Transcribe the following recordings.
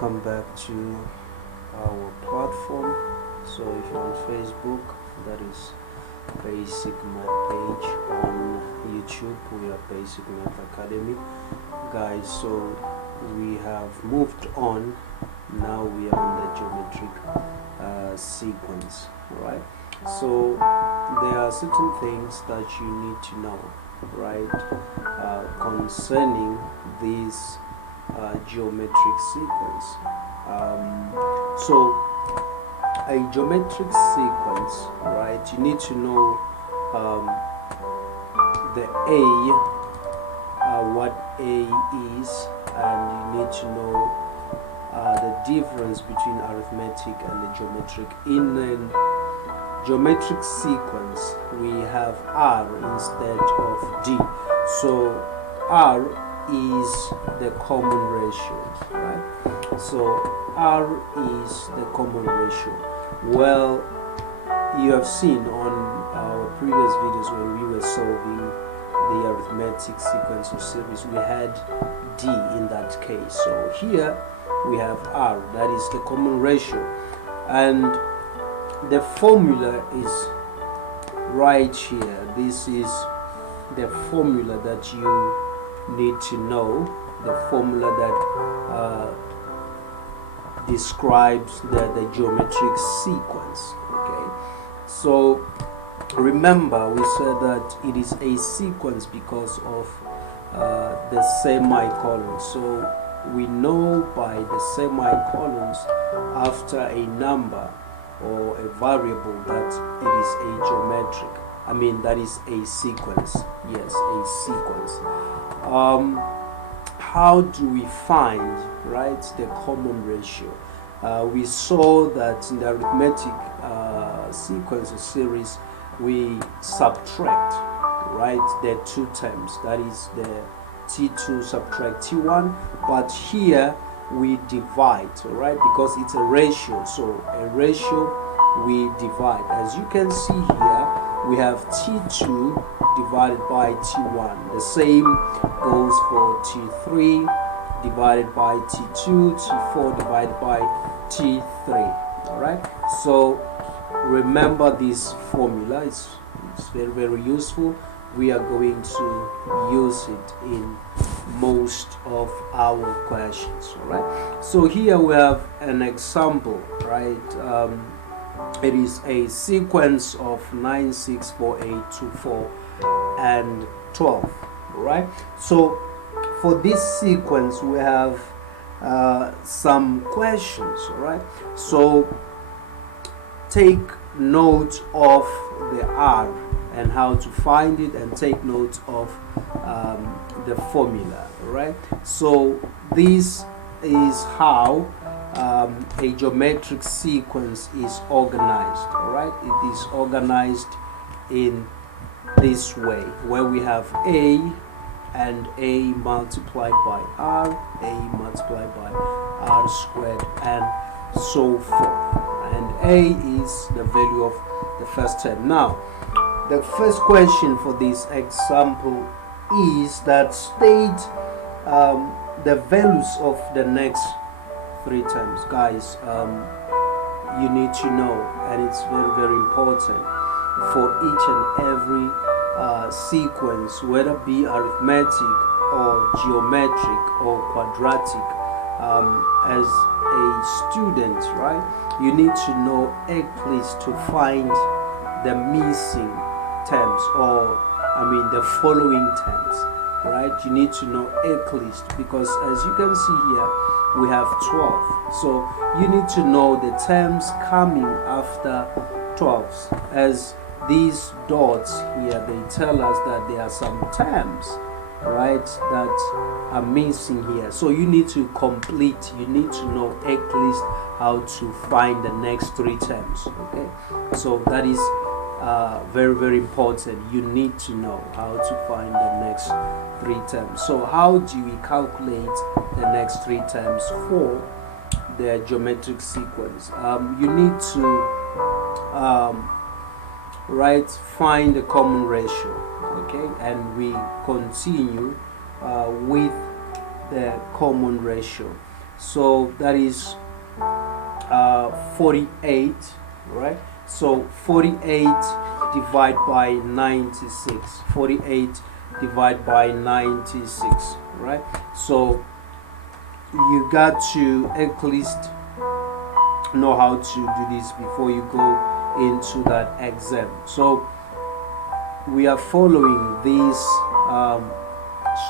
welcome back to our platform. So if you're on Facebook, that is Basic Math page. On YouTube, we are Basic Math Academy, guys. So we have moved on. Now we are on the geometric sequence. All right. So there are certain things that you need to know, right, concerning this geometric sequence. So a geometric sequence, right, you need to know the what A is, and you need to know the difference between arithmetic and the geometric. In a geometric sequence, we have R instead of D. So R is the common ratio, right? So R is the common ratio. Well, you have seen on our previous videos when we were solving the arithmetic sequence or series, we had D in that case. So here we have R, that is the common ratio, and the formula is right here. This is the formula that you need to know, the formula that describes the geometric sequence. Okay, so remember we said that it is a sequence because of the semicolon. So we know by the semicolons after a number or a variable that it is a geometric, that is a sequence. Yes, a sequence. How do we find, right, the common ratio? We saw that in the arithmetic sequence or series, we subtract, right, the two terms, that is the T2 subtract T1, but here we divide, right, because it's a ratio. So a ratio, we divide. As you can see here, we have T2 divided by T1. The same goes for T3 divided by T2, T4 divided by T3. All right. So remember this formula. It's very, very useful. We are going to use it in most of our questions. All right. So here we have an example, right? It is a sequence of 9, 6, 4, 8, 2, 4, and 12. Right? So for this sequence, we have some questions. All right? So take note of the R and how to find it, and take note of the formula. Right? So this is how a geometric sequence is organized. All right, it is organized in this way, where we have A and A multiplied by R, A multiplied by R squared, and so forth. And A is the value of the first term. Now, the first question for this example is that state the values of the next 3 terms. Guys, you need to know, and it's very, very important for each and every sequence, whether it be arithmetic or geometric or quadratic. As a student, right, you need to know at least to find the missing terms, or the following terms. Right, you need to know at least, because as you can see here, we have 12. So you need to know the terms coming after 12s. As these dots here, they tell us that there are some terms, right, that are missing here. So you need to complete, you need to know at least how to find the next 3 terms. Okay, so that is very, very important. You need to know how to find the next 3 terms. So how do we calculate the next 3 terms for the geometric sequence? You need to find the common ratio. Okay, and we continue with the common ratio. So that is 48, right? So 48 divided by 96. 48 divided by 96, right? So you got to at least know how to do this before you go into that exam. So we are following this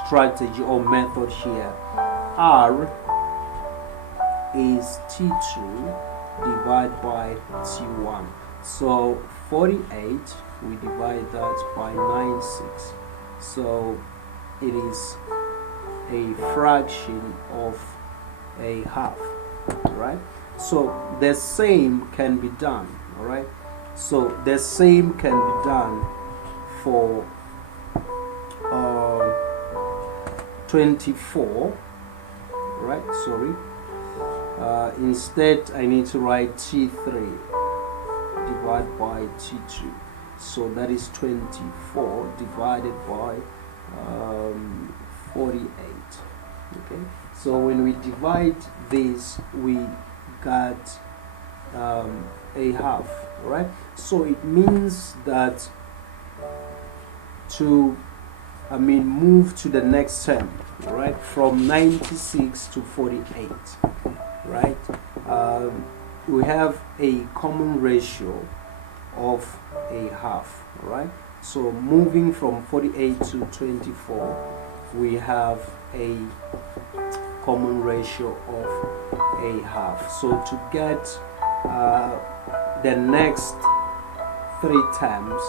strategy or method here. R is T2 divided by T1. So 48, we divide that by 96. So it is a fraction of a half, right? So the same can be done, all right? So the same can be done for 24, right? Sorry. Instead, I need to write T3 divided by T2. So that is 24 divided by 48. Okay. So when we divide this, we got a half, right? So it means that to move to the next term, right, from 96 to 48, right, we have a common ratio of a half, right? So moving from 48 to 24, we have a common ratio of a half. So to get the next three terms,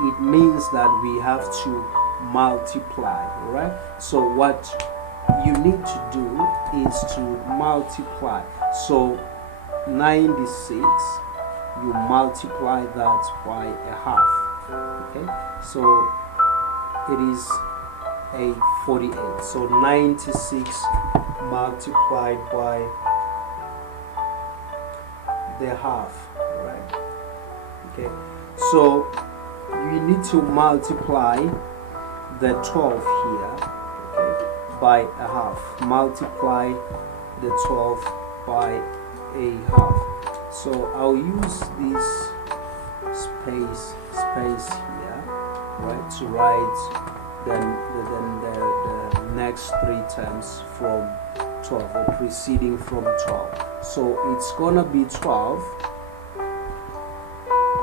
it means that we have to multiply, right? So what you need to do is to multiply. So 96, you multiply that by a half. Okay, so it is a 48. So 96 multiplied by the half, right? Okay, so you need to multiply the 12 here, okay, by a half. Multiply the 12 by a half. So I'll use this space here, right, to write the next three terms from 12 or preceding from 12. So it's gonna be 12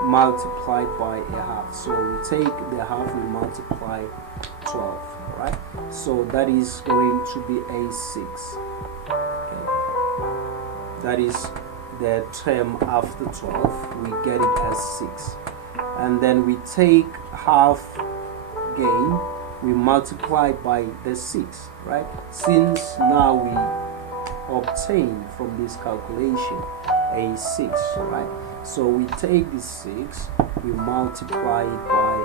multiplied by a half. So we take the half, we multiply 12, right? So that is going to be a 6. Okay. That is the term after 12. We get it as 6. And then we take half gain, we multiply by the 6, right? Since now we obtain from this calculation a 6, right? So we take the 6, we multiply it by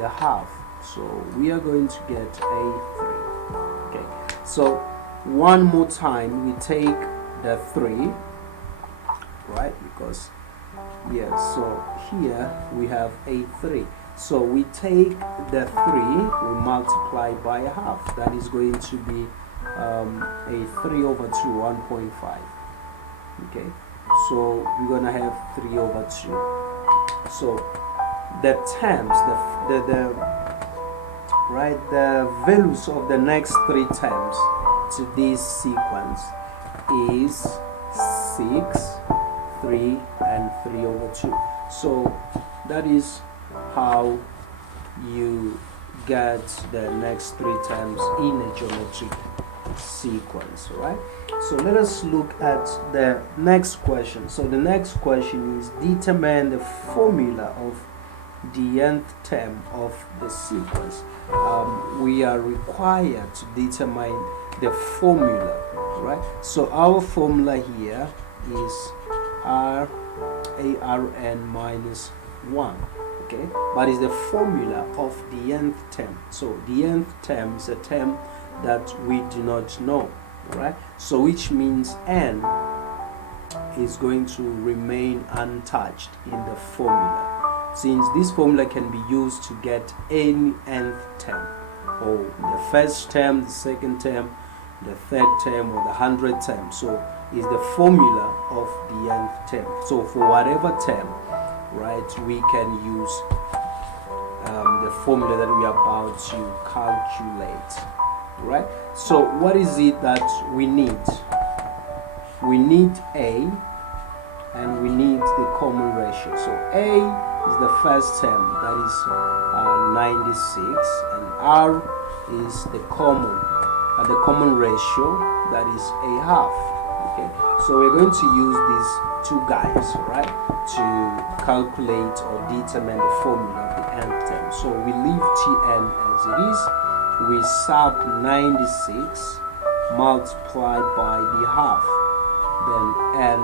the half. So we are going to get a 3. Okay. So one more time, we take the 3, right? Because so here we have a 3. So we take the 3, we multiply by a half. That is going to be a 3 over 2, 1.5. Okay. So we're gonna have 3 over 2. So the terms, the values of the next three terms to this sequence is 6, 3, and 3 over 2. So that is how you get the next three terms in a geometric sequence, right? So let us look at the next question. So the next question is determine the formula of the nth term of the sequence. We are required to determine the formula, right? So our formula here is ARN minus 1. Okay, but it's the formula of the nth term. So the nth term is a term that we do not know, right? So which means n is going to remain untouched in the formula, since this formula can be used to get any nth term, or the first term, the second term, the third term or the 100th term. So is the formula of the nth term. So for whatever term, right, we can use the formula that we are about to calculate, right? So what is it that we need? We need A and we need the common ratio. So A is the first term, that is 96, and R is the common ratio, that is a half. Okay, so we're going to use these two guys, right, to calculate or determine the formula of the nth term. So we leave Tn as it is. We sub 96 multiplied by the half, then n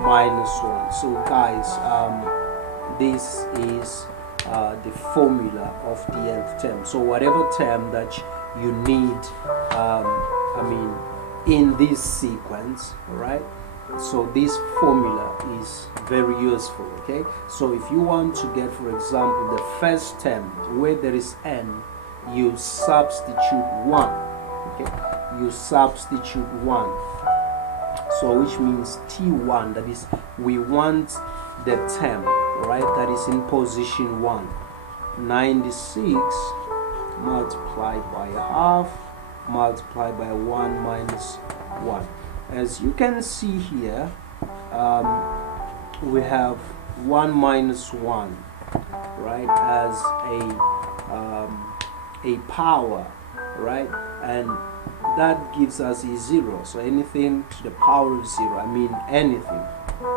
minus 1. So guys, this is the formula of the nth term. So whatever term that you need, in this sequence, right? So this formula is very useful. Okay, so if you want to get, for example, the first term where there is n, you substitute 1. Okay, you substitute 1. So which means T1, that is, we want the term, right, that is in position 1. 96 multiplied by a half multiplied by 1 minus 1. As you can see here, we have 1 minus 1, right, as a power, right, and that gives us a 0. So anything to the power of 0, anything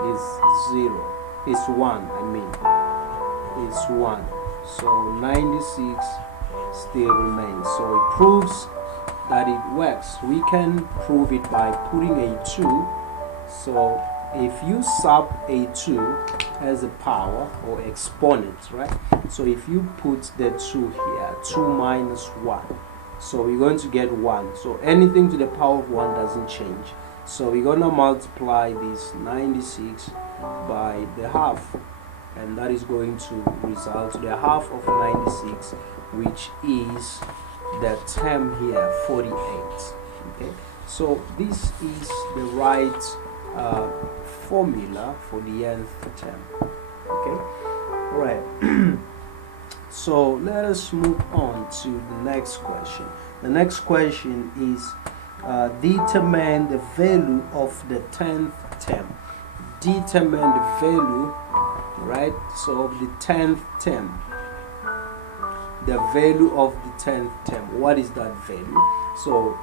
is 0, is 1, is 1. So 96 still remains. So it proves that it works. We can prove it by putting a 2. So if you sub a 2 as a power or exponent, right? So if you put the 2 here, 2 minus 1, so we're going to get 1. So anything to the power of 1 doesn't change. So we're going to multiply this 96 by the half, and that is going to result to the half of 96, which is the term here, 48. Okay, so this is the right formula for the nth term. Okay, all right. So let us move on to the next question. The next question is determine the value of the 10th term. Determine the value, right? So of the 10th term. The value of the 10th term. What is that value? So,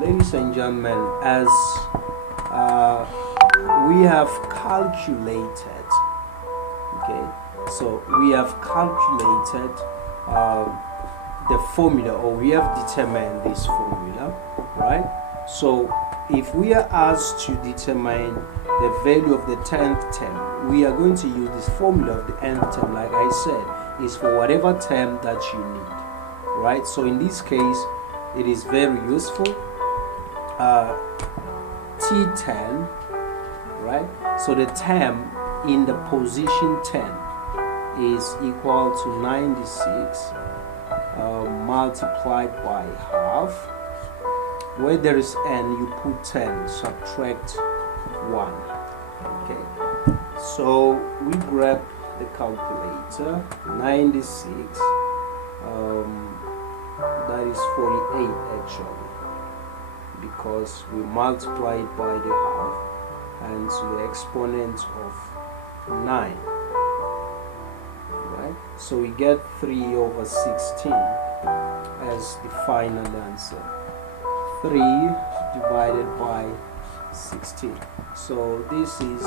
ladies and gentlemen, as we have calculated, okay, so we have calculated the formula, or we have determined this formula, right? So if we are asked to determine the value of the 10th term, we are going to use this formula of the nth term, like I said, is for whatever term that you need, right? So in this case, it is very useful. T10, right? So the term in the position 10 is equal to 96 multiplied by half. Where there is n, you put 10, subtract 1. Okay, so we grab the calculator. 96, that is 48 actually, because we multiply it by the half and to the exponent of 9, right? So we get 3 over 16 as the final answer. 3 divided by 16. So this is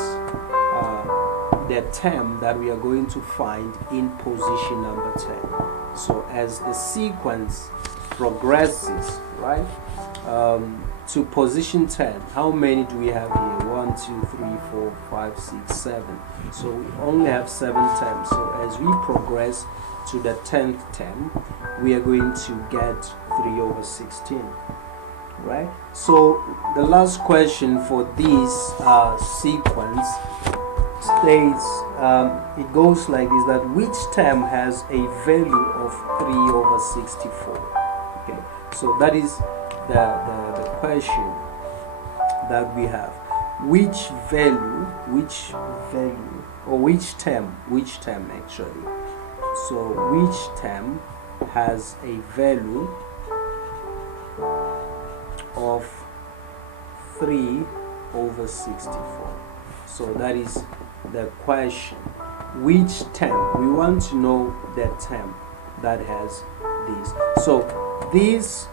the term that we are going to find in position number 10. So as the sequence progresses, right, to position 10, how many do we have here? 1, 2, 3, 4, 5, 6, 7. So we only have 7 terms. So as we progress to the 10th term, we are going to get 3 over 16. Right? So the last question for this sequence states, it goes like this, that which term has a value of 3 over 64? Okay, so that is the question that we have. Which value, or which term actually. So which term has a value of 3/64? So that is the question. Which term? We want to know the term that has this. So this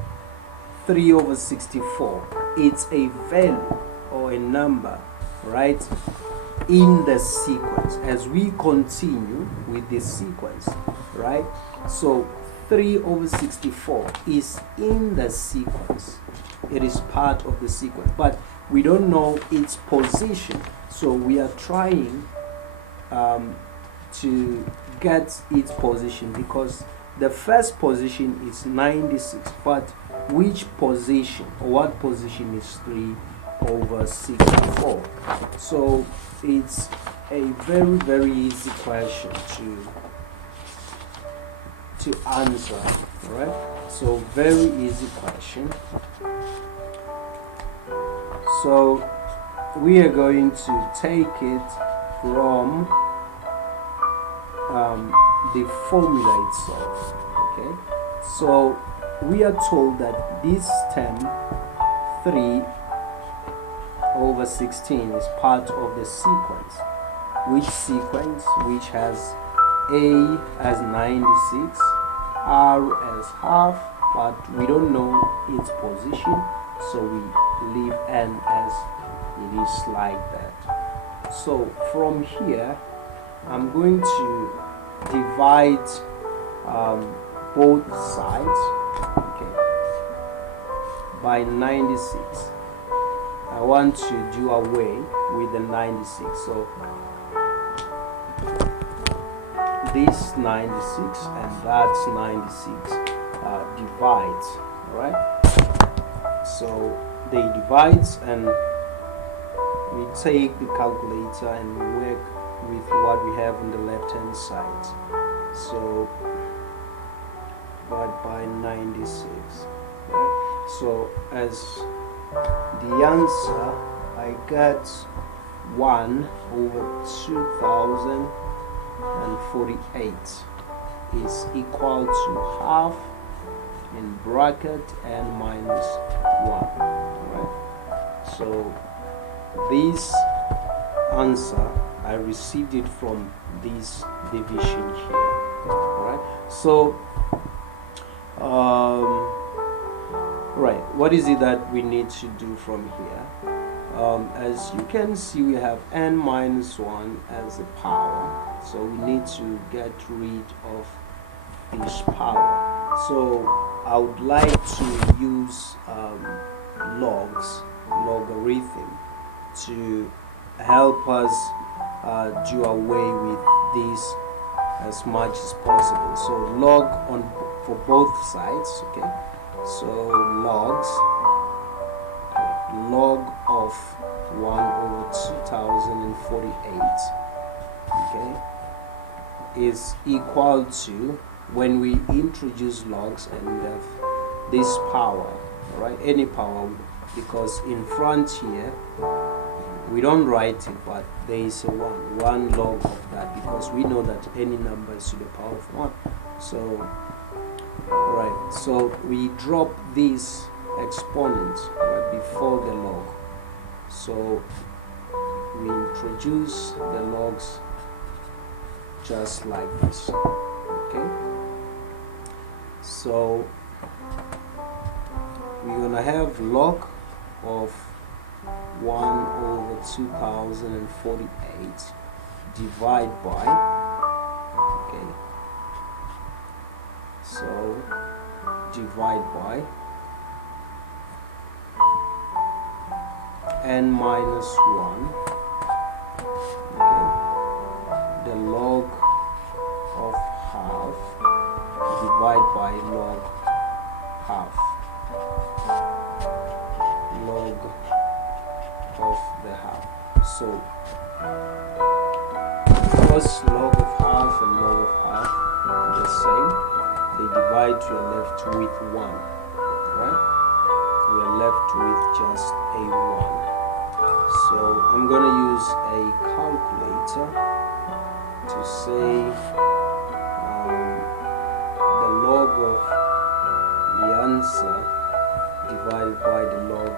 3/64, it's a value or a number, right, in the sequence as we continue with this sequence, right? So 3/64 is in the sequence. It is part of the sequence, but we don't know its position. So we are trying to get its position, because the first position is 96, but which position or what position is 3/64? So it's a very easy question to answer, right? So very easy question. So we are going to take it from the formula itself. Okay, so we are told that this term 3/16 is part of the sequence. Which sequence? Which has A as 96, R as half, but we don't know its position, so we leave N as it is like that. So from here, I'm going to divide both sides, okay, by 96. I want to do away with the 96. So this 96 and that's 96 divides, alright? So they divide, and we take the calculator and we work with what we have on the left hand side. So divide by 96, right? So as the answer, I get 1/2048 is equal to half in bracket and minus 1. Alright, so this answer, I received it from this division here. Alright, so right, what is it that we need to do from here? As you can see, we have n minus 1 as a power, so we need to get rid of this power. So I would like to use logarithm to help us do away with this as much as possible. So log for both sides, okay? So log of 1/2048, okay, is equal to, when we introduce logs and we have this power, right? Any power, because in front here we don't write it, but there is a one log of that, because we know that any number is to the power of 1. So right, so we drop this exponent right before the log, so we introduce the logs just like this, okay? So we're gonna have log of 1/2048 divide by, okay, so divide by n minus 1, okay, the log of half divide by log half, log of the half. So because log of half and log of half are the same, they divide to your left with 1, right? left with just a 1. So I'm going to use a calculator to say the log of the answer divided by the log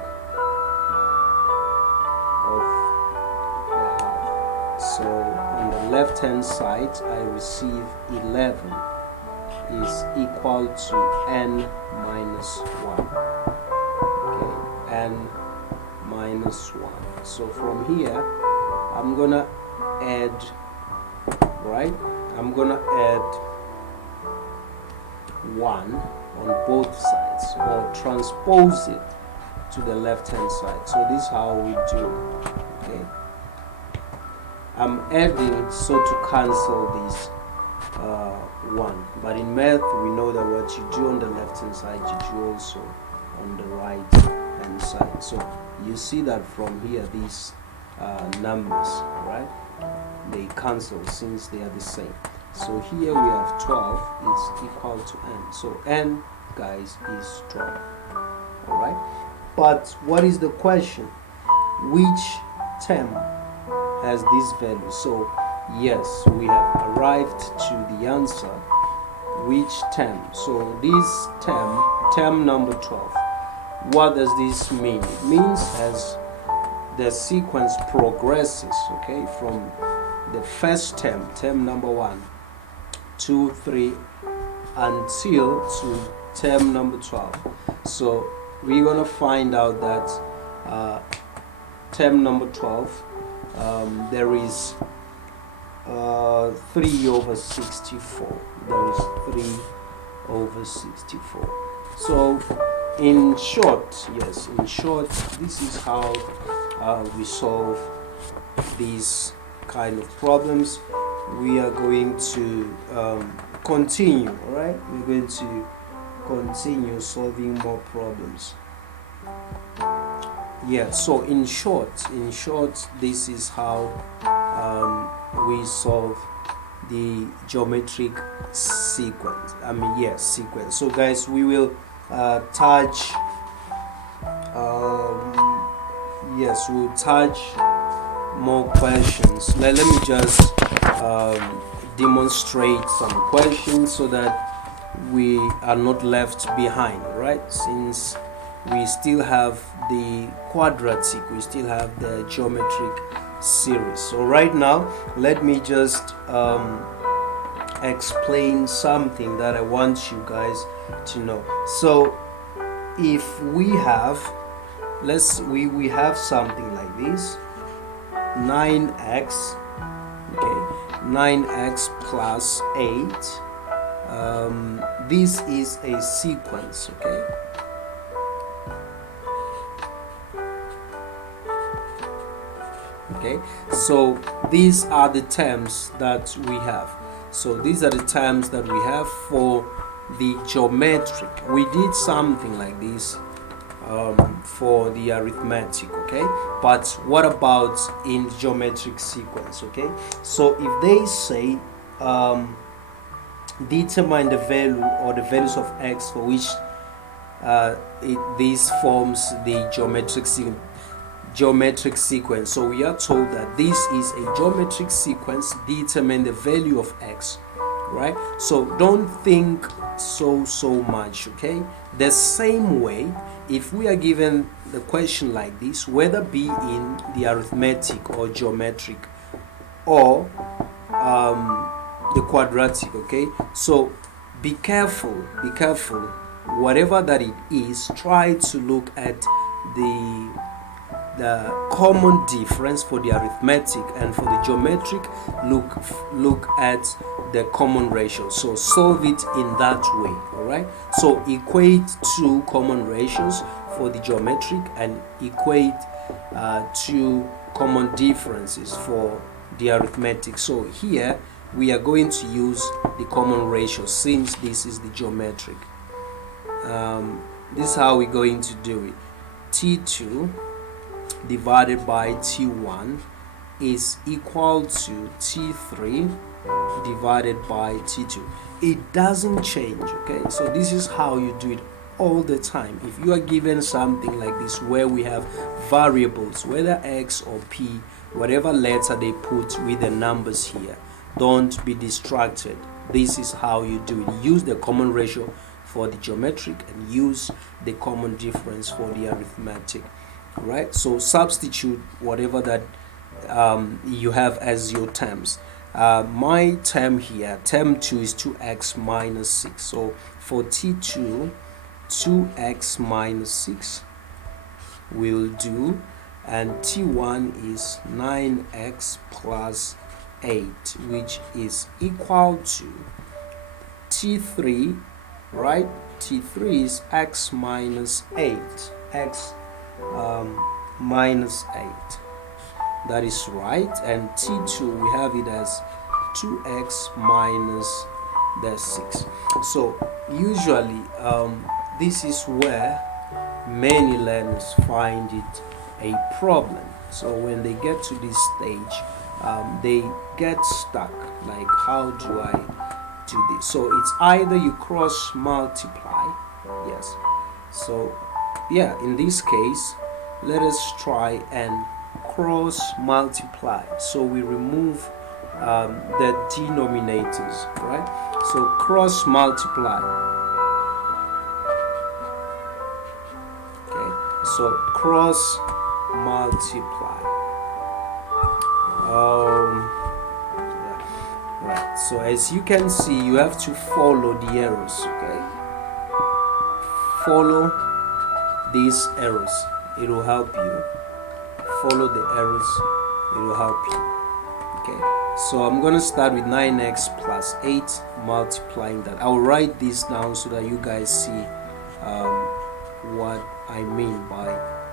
of the half. So on the left hand side I receive 11 is equal to n minus 1. Okay, n minus 1. So from here I'm gonna add, right? I'm gonna add 1 on both sides, or transpose it to the left hand side. So this is how we do it. Okay, I'm adding so to cancel this 1, but in math we know that what you do on the left hand side you do also on the right hand side. So you see that from here these numbers, right, they cancel since they are the same. So here we have 12 is equal to n. So n, guys, is 12. Alright, but what is the question? Which term has this value? So yes, we have arrived to the answer. Which term? So this term number 12, what does this mean? It means as the sequence progresses, okay, from the first term number 1, 2, 3 until to term number 12. So we're gonna find out that term number 12, there is 3 over 64. There is 3 over 64. So in short, yes, in short, this is how we solve these kind of problems. We are going to continue, all right? We're going to continue solving more problems. Yeah, so in short, this is how we solve the geometric sequence. Sequence. So guys, we will touch we'll touch more questions. Let me just demonstrate some questions so that we are not left behind, right? Since we still have the quadratic, we still have the geometric series. So right now, let me just explain something that I want you guys to know. So if we have, we have something like this, 9x, okay, 9x plus 8. This is a sequence, okay? Okay, so these are the terms that we have. So these are the terms that we have for the geometric. We did something like this for the arithmetic, okay? But what about in geometric sequence, okay? So if they say determine the value or the values of x for which this forms the geometric sequence. So we are told that this is a geometric sequence, determine the value of x, right? So don't think so much, okay? The same way, if we are given the question like this, whether be in the arithmetic or geometric or the quadratic, okay? So be careful, whatever that it is, try to look at the common difference for the arithmetic, and for the geometric, look at the common ratio. So solve it in that way, all right? So equate two common ratios for the geometric and equate two common differences for the arithmetic. So here we are going to use the common ratio since this is the geometric. This is how we're going to do it. T2 divided by T1 is equal to T3 divided by T2. It doesn't change, okay? So this is how you do it all the time. If you are given something like this where we have variables, whether x or p, whatever letter they put with the numbers here, don't be distracted. This is how you do it. Use the common ratio for the geometric and use the common difference for the arithmetic. Right? So substitute whatever that you have as your terms. My term here, term 2 is 2x minus 6. So for T2, 2x minus 6 will do, and T1 is 9x plus 8, which is equal to T3, right? T3 is x minus 8, x minus 8. That is right. And T2 we have it as 2x minus the 6. So usually this is where many learners find it a problem. So when they get to this stage, they get stuck, like, how do I do this? So it's either you cross multiply, yes. So yeah, in this case, let us try and cross multiply. So we remove the denominators, right? So cross multiply. Okay, so cross multiply. Right. So as you can see, you have to follow the arrows. Okay, follow these arrows. It will help you. Follow the arrows. It will help you. Okay. So I'm gonna start with 9x plus 8, multiplying that. I'll write this down so that you guys see what I mean by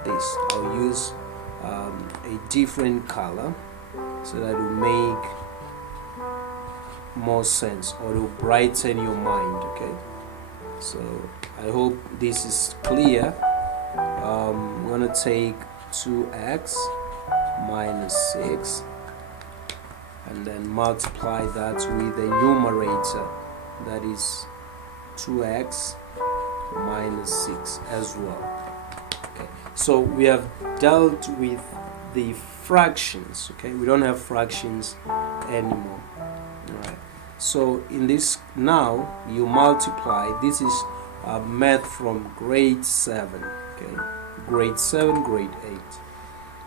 this. I'll use a different color so that it will make more sense, or it will brighten your mind. Okay. So I hope this is clear. I'm gonna take 2x minus 6 and then multiply that with the numerator, that is 2x minus 6 as well. Okay, so we have dealt with the fractions. Okay, we don't have fractions anymore. All right, so in this, now you multiply. This is math from grade 7. Okay, grade 7, grade 8.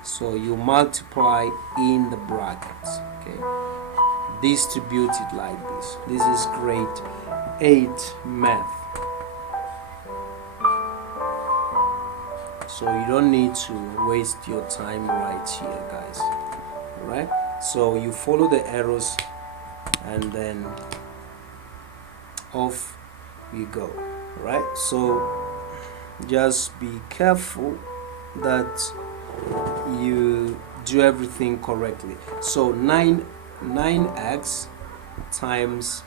So you multiply in the brackets. Okay, distribute it like this. This is grade 8 math. So you don't need to waste your time right here, guys. All right, so you follow the arrows and then off we go. All right, so just be careful that you do everything correctly. So 9x times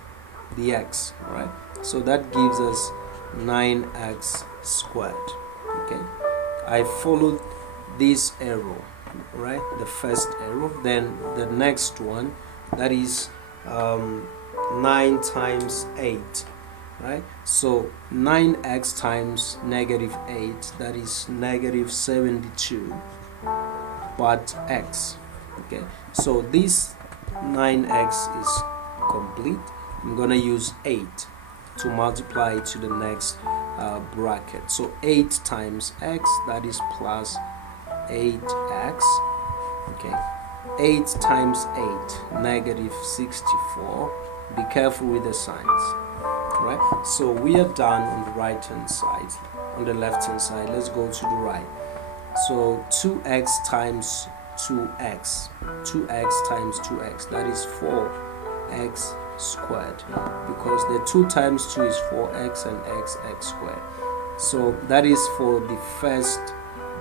the x, right? So that gives us 9x squared. Okay, I followed this arrow, right? The first arrow, then the next one, that is 9 times 8. Right, so 9x times negative 8, that is negative 72, but x. Okay, so this 9x is complete. I'm gonna use 8 to multiply to the next bracket. So 8 times x, that is plus 8x. Okay, 8 times 8, negative 64. Be careful with the signs. Right, so we are done on the right hand side. On the left hand side, let's go to the right. So 2x times 2x, 2x times 2x, that is 4x squared, because the 2 times 2 is 4x and x squared. So that is for the first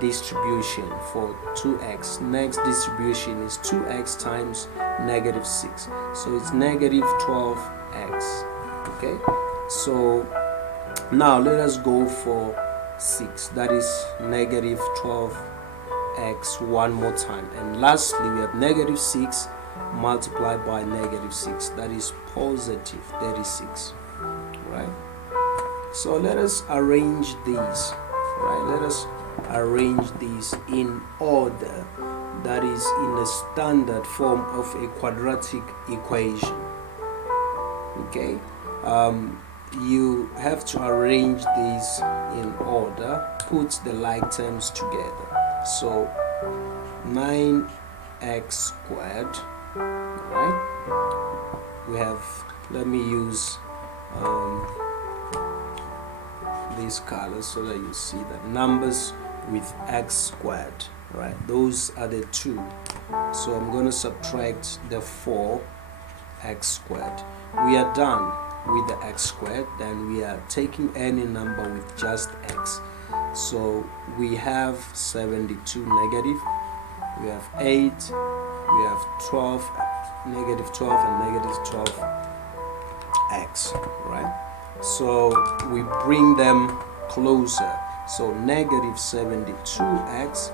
distribution for 2x. Next distribution is 2x times negative 6, so it's negative 12x. Okay, so now let us go for 6, that is negative 12x one more time, and lastly we have negative 6 multiplied by negative 6, that is positive 36. Right, So let us arrange these, right? Let us arrange these in order, that is in a standard form of a quadratic equation. Okay, you have to arrange these in order, put the like terms together. So 9x squared, right? We have, let me use these colors so that you see that numbers with x squared, right? Those are the two. So I'm going to subtract the 4x squared. We are done with the x squared. Then we are taking any number with just x. So we have 72 negative, we have 8, we have 12, negative 12 and negative 12x, right? So we bring them closer. So negative 72x.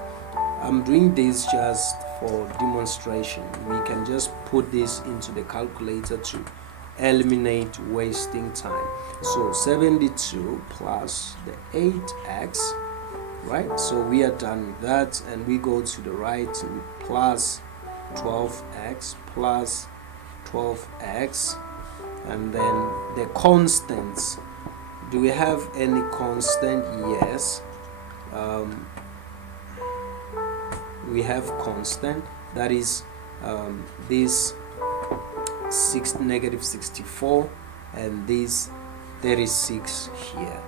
I'm doing this just for demonstration. We can just put this into the calculator to eliminate wasting time. So 72 plus the 8x, right? So we are done with that, and we go to the right with plus 12x plus 12x, and then the constants. Do we have any constant? Yes, we have constant, that is this negative 64 and this 36 here.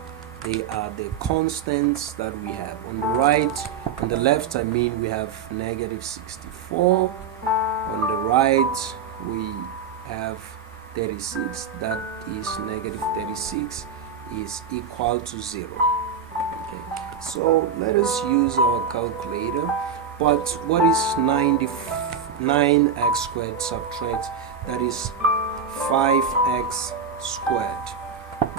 They are the constants that we have. On the right, on the left, I mean, we have negative 64. On the right, we have 36. That is negative 36 is equal to 0. Okay, so let us use our calculator. But what is 9x squared subtract, that is 5x squared?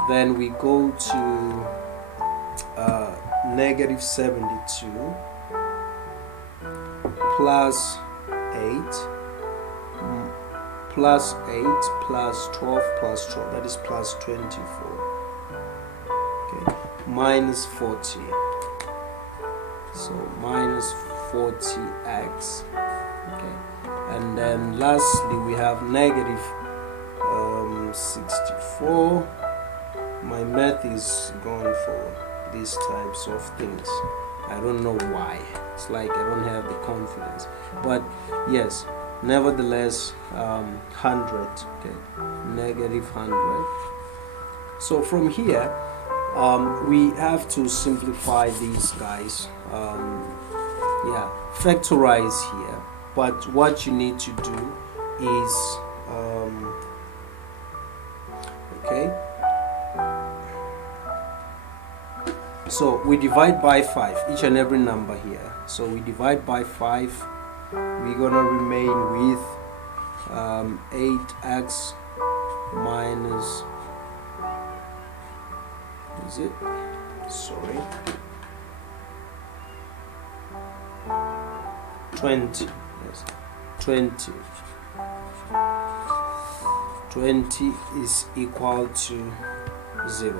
Then we go to negative 72 plus 8 plus 8 plus 12 plus 12, that is plus 24. Okay, minus 40. So minus 40x. Okay, and then lastly we have negative 64. My math is gone for these types of things. I don't know why. It's like I don't have the confidence. But yes, nevertheless, 100. Okay, negative 100. So from here, we have to simplify these guys. Yeah, factorize here. But what you need to do is, okay. So we divide by 5 each and every number here. So we divide by 5. We're gonna remain with 8x minus, is it? Sorry. 20. Yes. 20. 20 is equal to 0.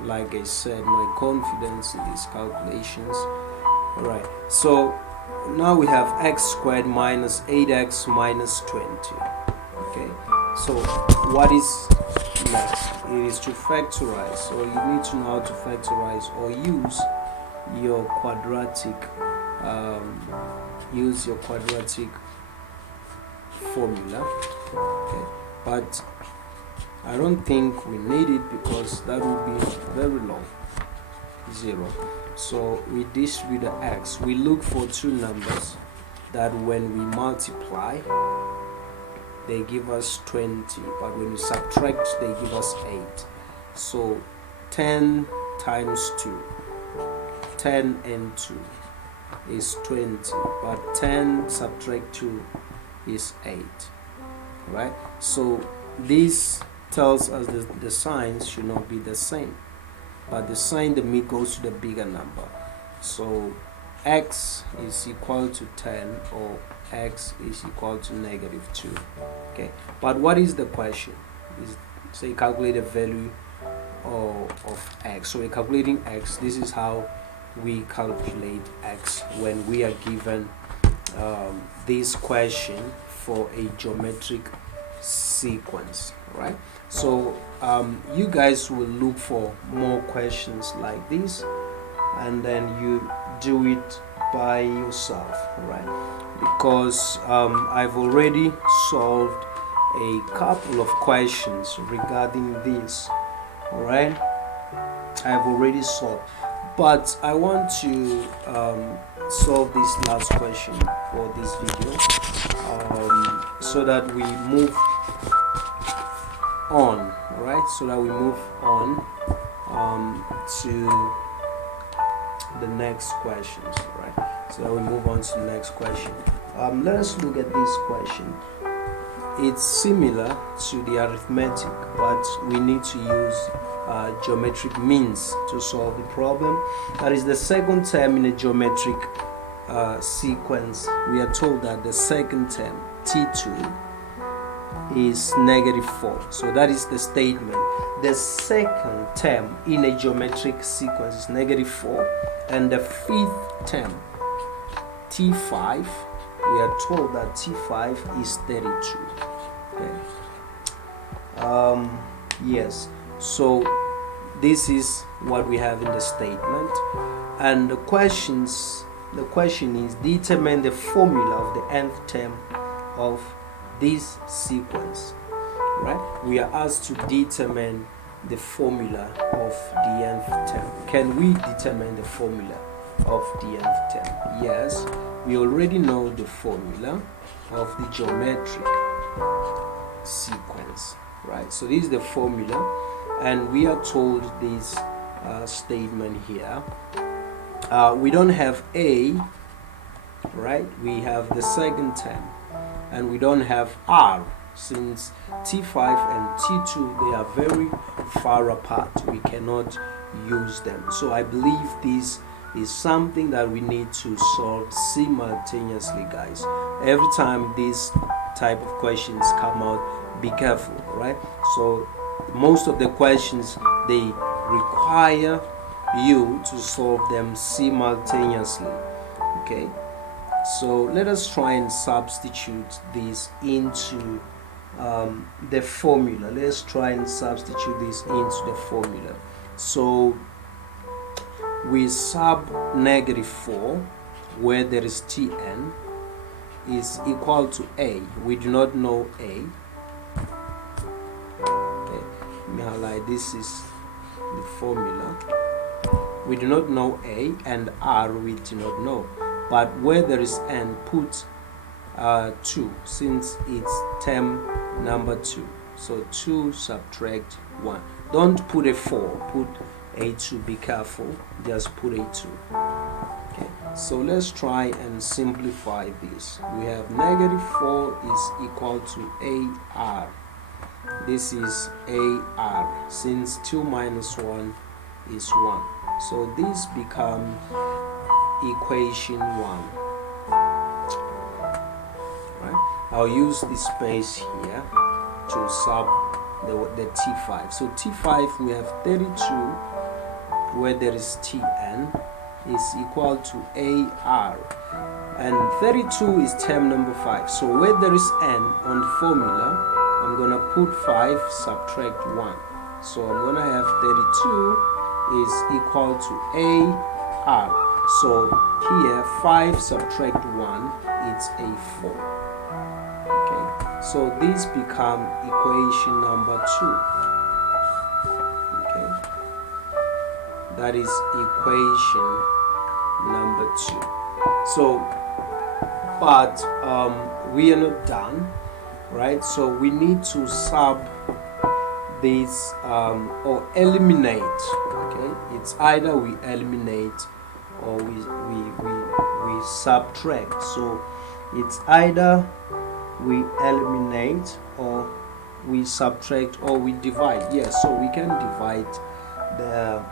Like I said, my confidence in these calculations. Alright, so now we have x squared minus 8x minus 20. Okay, so what is next? It is to factorize. So you need to know how to factorize or use your quadratic formula. Okay, but I don't think we need it because that would be very long. 0. So we distribute the x. We look for two numbers that when we multiply, they give us 20, but when we subtract, they give us 8. So 10 times 2, 10 and 2 is 20, but 10 subtract 2 is 8. Right? So this tells us that the signs should not be the same, but the sign the mid goes to the bigger number. So x is equal to 10 or x is equal to negative 2. Okay, but what is the question? say calculate the value of x. So we're calculating x. This is how we calculate x when we are given this question for a geometric sequence, right? So you guys will look for more questions like this, and then you do it by yourself, right? Because I've already solved a couple of questions regarding this, all right? I've already solved, but I want to solve this last question for this video, so that we move on, right? So that we move on to the next questions, right? So that we move on to the next question. Let us look at this question. It's similar to the arithmetic, but we need to use geometric means to solve the problem. That is the second term in a geometric sequence. We are told that the second term, T2, is -4. So that is the statement. The second term in a geometric sequence is -4, and the fifth term, T5, we are told that T5 is 32. Okay. Yes. So this is what we have in the statement, and the question is determine the formula of the nth term of this sequence, right? We are asked to determine the formula of the nth term. Can we determine the formula of the nth term? Yes, we already know the formula of the geometric sequence, right? So this is the formula, and we are told this statement here. We don't have A, right? We have the second term, and we don't have R, since T5 and T2, they are very far apart. We cannot use them. So I believe this is something that we need to solve simultaneously, guys. Every time these type of questions come out, be careful, right? So most of the questions, they require you to solve them simultaneously. Okay, so let us try and substitute this into the formula. Let's try and substitute this into the formula. So we sub -4, where there is Tn, is equal to A. We do not know A. Okay, let me highlight. This is the formula. We do not know A, and R we do not know. But where there is N, put 2, since it's term number 2. So 2 subtract 1. Don't put a 4, put a 2. Be careful, just put a 2. Okay, so let's try and simplify this. We have -4 is equal to AR. This is AR, since 2 minus 1 is 1. So this becomes equation 1. Right? I'll use this space here to sub the T5. So T5, we have 32, where there is Tn, is equal to AR, and 32 is term number 5. So where there is N on the formula, I'm gonna put 5, subtract 1. So I'm gonna have 32 is equal to AR. So here 5 subtract 1, it's a 4. Okay, so this becomes equation number 2. Okay, that is equation number 2. So but we are not done, right? So we need to sub this or eliminate. Okay, it's either we eliminate or we subtract. So it's either we eliminate or we subtract or we divide. Yes, so we can divide the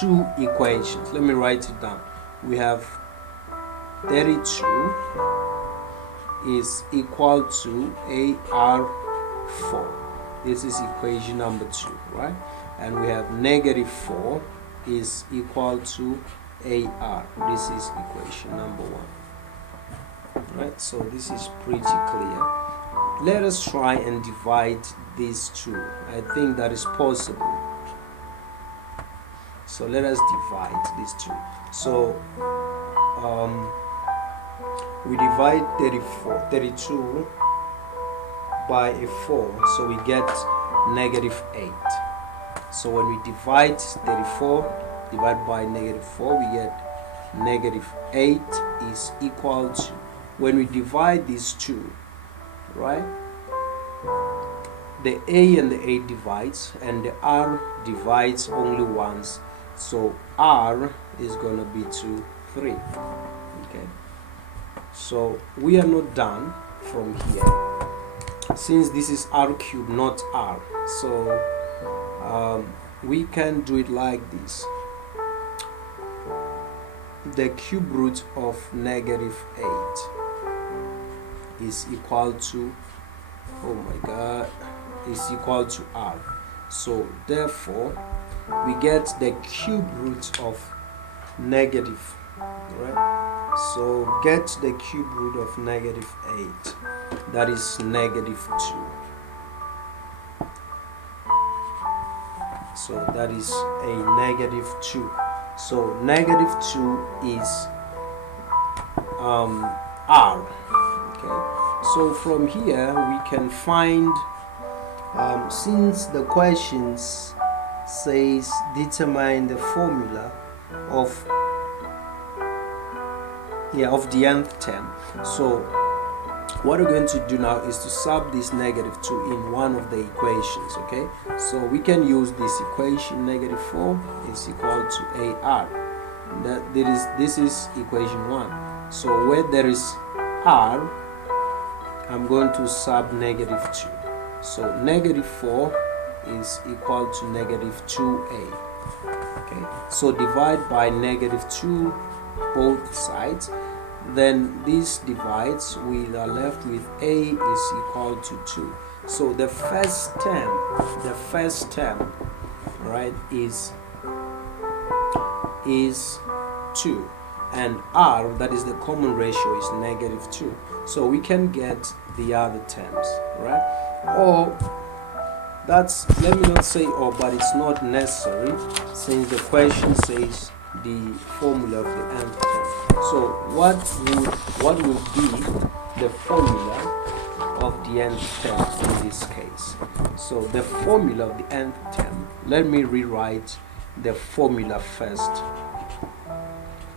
two equations. Let me write it down. We have 32 is equal to AR4. This is equation number 2, right? And we have negative 4 is equal to AR. This is equation number 1. Right? So this is pretty clear. Let us try and divide these two. I think that is possible. So let us divide these two. So we divide 32 by a 4, so we get negative 8. So when we divide 34 divided by negative 4, we get negative 8 is equal to, when we divide these two, right, the A and the A divides and the R divides only once, so R is going to be 3. Okay, so we are not done from here, since this is R cubed, not R. So we can do it like this. The cube root of negative 8 is equal to, oh my god, is equal to R. So therefore we get the cube root of negative, right? So get the cube root of negative 8, that is negative 2. So that is a negative 2. So negative 2 is R. Okay. So from here we can find, since the questions says determine the formula of the nth term, so what we're going to do now is to sub this negative 2 in one of the equations. Okay, so we can use this equation, negative 4 is equal to AR. This is equation 1. So where there is R, I'm going to sub negative 2. So negative 4 is equal to negative 2A. Okay, so divide by negative 2 both sides. Then this divides, we are left with A is equal to 2. So the first term, right, is 2, and R, that is the common ratio, is negative 2. So we can get the other terms, right? Or that's, let me not say or, but it's not necessary, since the question says the formula of the nth term. So what would be the formula of the nth term in this case? So the formula of the nth term, let me rewrite the formula first,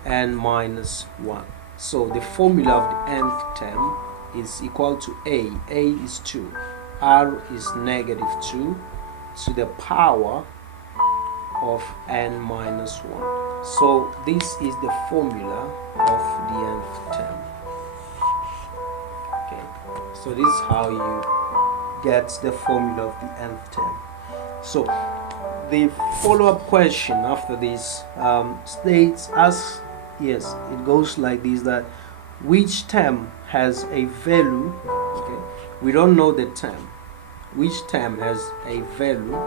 n minus 1. So the formula of the nth term is equal to A is 2, R is negative 2 to the power of n minus 1. So this is the formula of the nth term. Okay, so this is how you get the formula of the nth term. So the follow-up question after this states as, yes, it goes like this, that which term has a value, okay, we don't know the term, which term has a value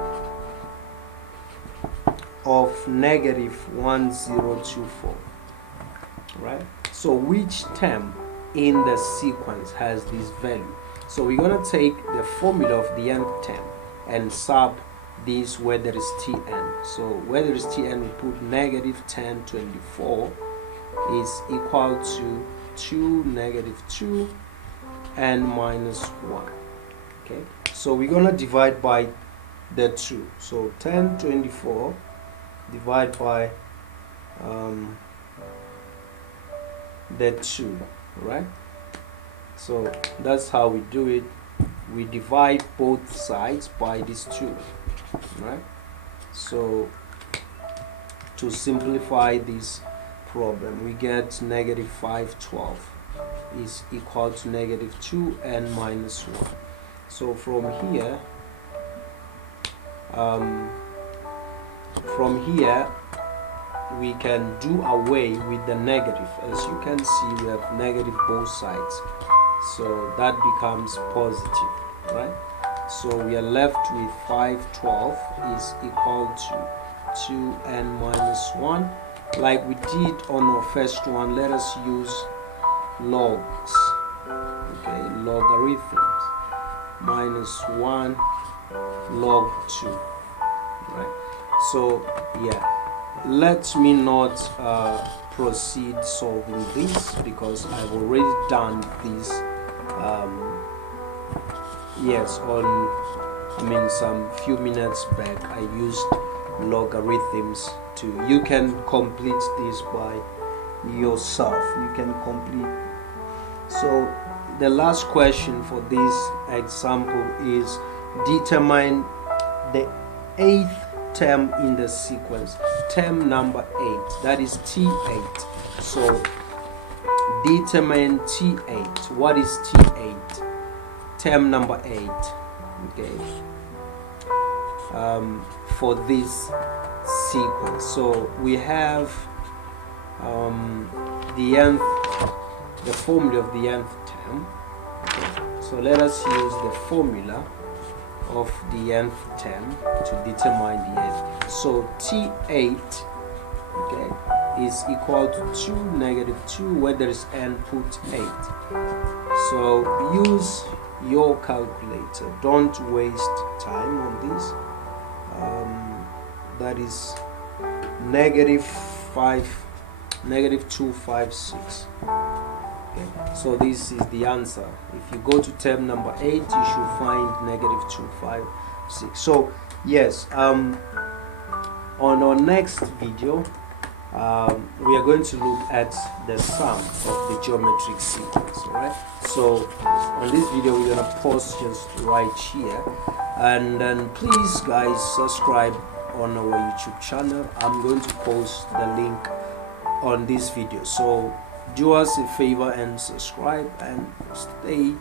of negative 1024, right? So which term in the sequence has this value? So we're going to take the formula of the nth term and sub this where there is Tn. So where there is Tn, we put negative 1024 is equal to 2 negative 2 and minus 1. Okay, so we're going to divide by the 2. So 1024 divide by the 2, right? So that's how we do it. We divide both sides by these 2, right? So to simplify this problem, we get negative 512 is equal to negative 2 and minus 1. So from here we can do away with the negative. As you can see, we have negative both sides, so that becomes positive, right? So we are left with 512 is equal to 2n minus 1. Like we did on our first one, let us use logs. Okay, logarithms. Minus 1 log 2. Right? So yeah, let me not proceed solving this because I've already done this. Yes, some few minutes back I used logarithms too. You can complete this by yourself. You can complete. So the last question for this example is determine the 8th term in the sequence, term number 8, that is T8. So determine T8. What is T8? Term number 8. Okay, for this sequence. So we have the formula of the nth term. Okay. So let us use the formula of the nth term to determine the nth. So T8, okay, is equal to 2 negative 2, where there is n, put 8. So use your calculator, don't waste time on this. That is negative 256. Okay, so this is the answer. If you go to term number 8, you should find negative 256. So yes, on our next video we are going to look at the sum of the geometric sequence. All right, so on this video we're going to pause just right here, and then please guys subscribe on our YouTube channel. I'm going to post the link on this video, so do us a favor and subscribe and stay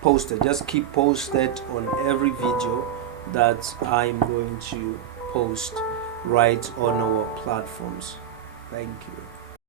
posted. Just keep posted on every video that I'm going to post right on our platforms. Thank you.